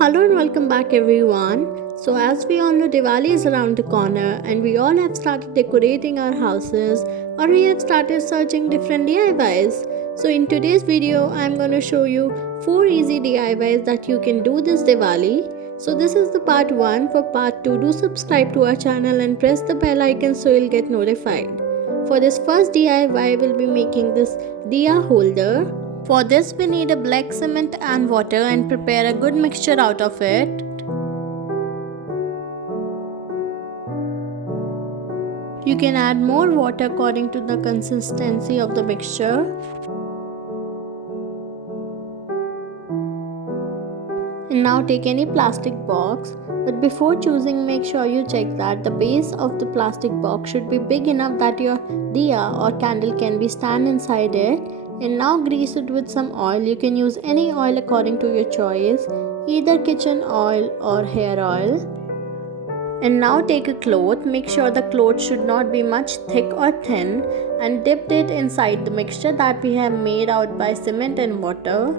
Hello and welcome back everyone. So as we all know, Diwali is around the corner and we all have started decorating our houses or we have started searching different DIYs. So in today's video I'm going to show you 4 easy DIYs that you can do this Diwali. So this is the part 1. For part 2, do subscribe to our channel and press the bell icon so you'll get notified. For this first DIY we'll be making this diya holder. For this we need a black cement and water and prepare a good mixture out of it. You can add more water according to the consistency of the mixture. And now take any plastic box, but before choosing make sure you check that the base of the plastic box should be big enough that your diya or candle can be stand inside it. And now grease it with some oil. You can use any oil according to your choice, either kitchen oil or hair oil. And now take a cloth, make sure the cloth should not be much thick or thin, and dip it inside the mixture that we have made out by cement and water.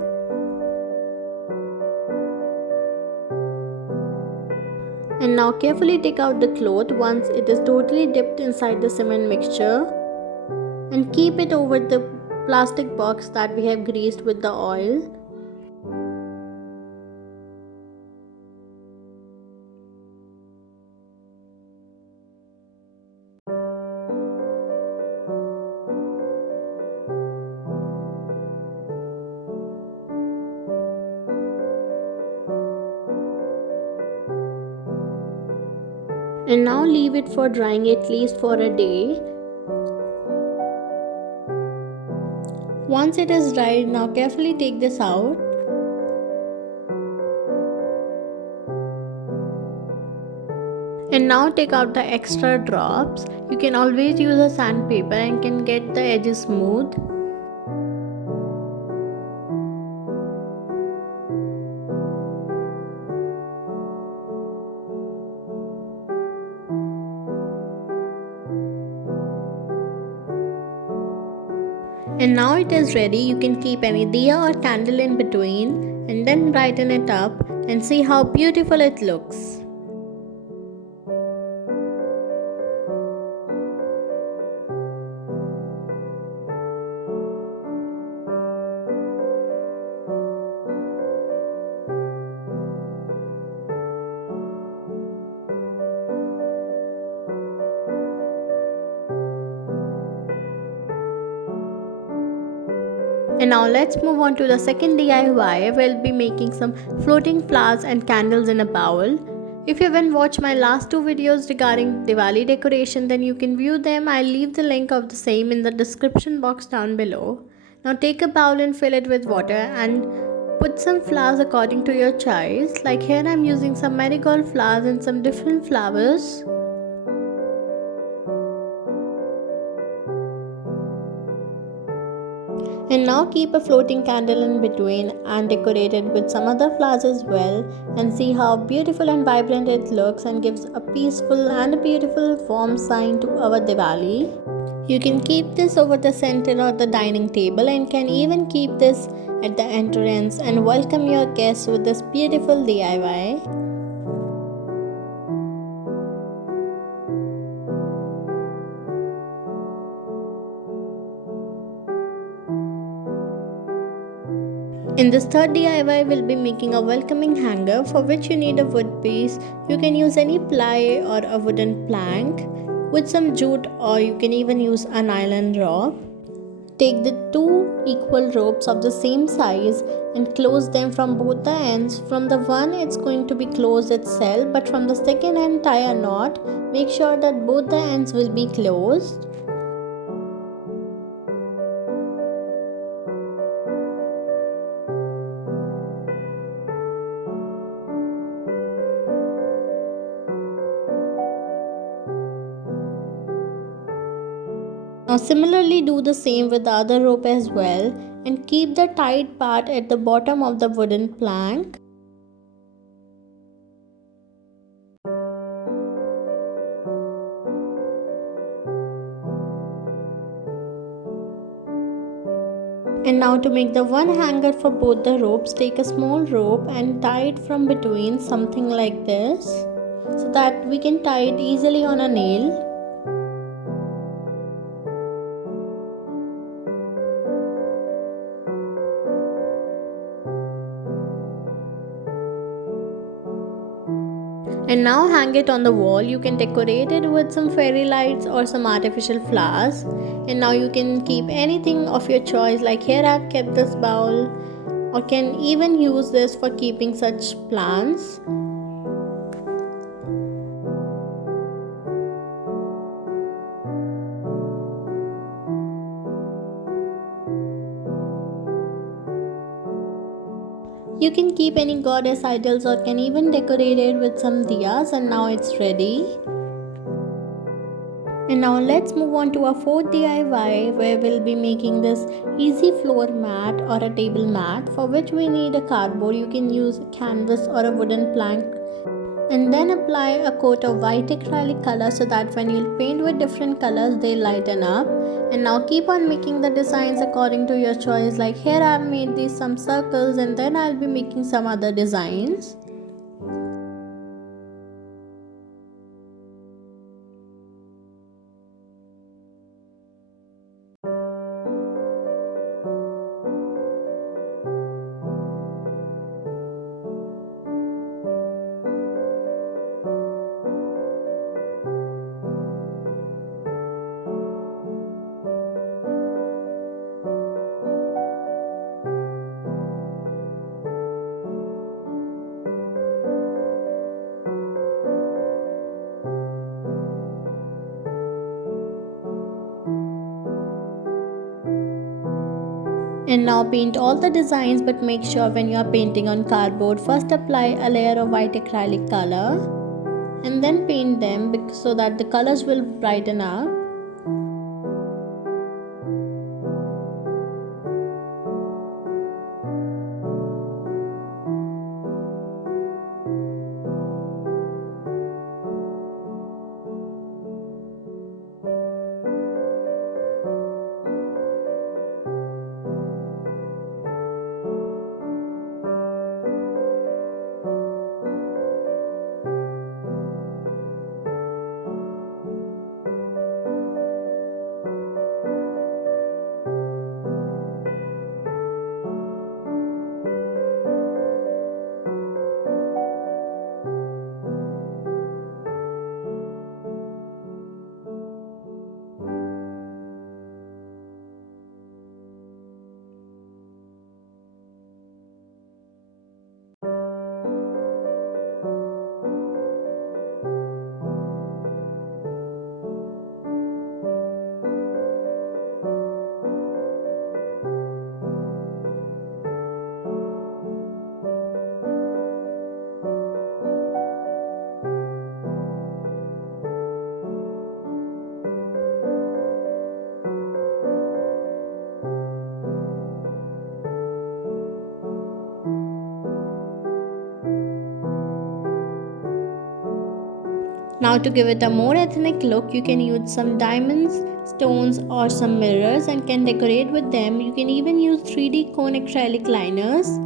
And now carefully take out the cloth once it is totally dipped inside the cement mixture and keep it over the plastic box that we have greased with the oil. And now leave it for drying at least for a day. Once it is dried, now carefully take this out. And now take out the extra drops. You can always use a sandpaper and can get the edges smooth. And now it is ready. You can keep any diya or candle in between and then brighten it up and see how beautiful it looks. And now let's move on to the second DIY. We'll be making some floating flowers and candles in a bowl. If you haven't watched my last 2 videos regarding Diwali decoration, then you can view them. I'll leave the link of the same in the description box down below. Now take a bowl and fill it with water and put some flowers according to your choice. Like here I'm using some marigold flowers and some different flowers. And now keep a floating candle in between and decorate it with some other flowers as well, and see how beautiful and vibrant it looks and gives a peaceful and a beautiful warm sign to our Diwali. You can keep this over the center or the dining table and can even keep this at the entrance and welcome your guests with this beautiful DIY. In this third DIY, we'll be making a welcoming hanger, for which you need a wood piece. You can use any ply or a wooden plank with some jute, or you can even use a nylon rope. Take the 2 equal ropes of the same size and close them from both the ends. From the one it's going to be closed itself, but from the second end tie a knot. Make sure that both the ends will be closed. Now similarly do the same with the other rope as well and keep the tied part at the bottom of the wooden plank. And now to make the one hanger for both the ropes, take a small rope and tie it from between, something like this, so that we can tie it easily on a nail. And now hang it on the wall. You can decorate it with some fairy lights or some artificial flowers. And now you can keep anything of your choice, like here I've kept this bowl, or can even use this for keeping such plants. You can keep any goddess idols or can even decorate it with some diyas, and now it's ready. And now let's move on to our fourth DIY, where we'll be making this easy floor mat or a table mat, for which we need a cardboard. You can use canvas or a wooden plank, and then apply a coat of white acrylic color so that when you paint with different colors they lighten up. And now keep on making the designs according to your choice, like here I've made these some circles, and then I'll be making some other designs. And now paint all the designs, but make sure when you are painting on cardboard, first apply a layer of white acrylic color and then paint them so that the colors will brighten up. Now to give it a more ethnic look, you can use some diamonds, stones or some mirrors and can decorate with them. You can even use 3D cone acrylic liners.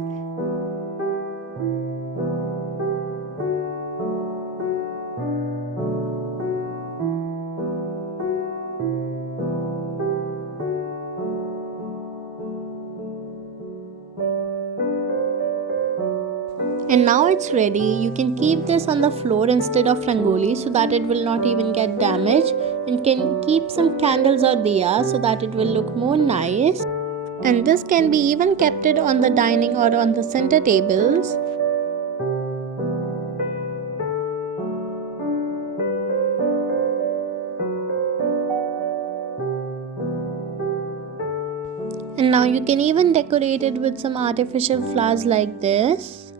And now it's ready. You can keep this on the floor instead of rangoli so that it will not even get damaged, and can keep some candles or diyas so that it will look more nice. And this can be even kept it on the dining or on the center tables. And now you can even decorate it with some artificial flowers like this.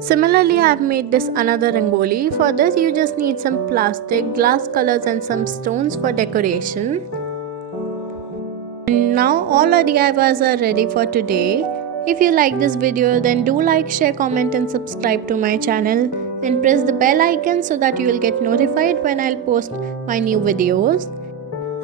Similarly, I have made this another rangoli. For this you just need some plastic, glass colors and some stones for decoration. And now all our DIYs are ready for today. If you like this video, then do like, share, comment and subscribe to my channel and press the bell icon so that you will get notified when I'll post my new videos.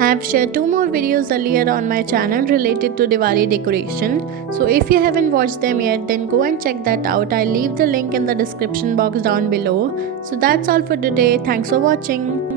I have shared 2 more videos earlier on my channel related to Diwali decoration. So if you haven't watched them yet, then go and check that out. I'll leave the link in the description box down below. So that's all for today. Thanks for watching.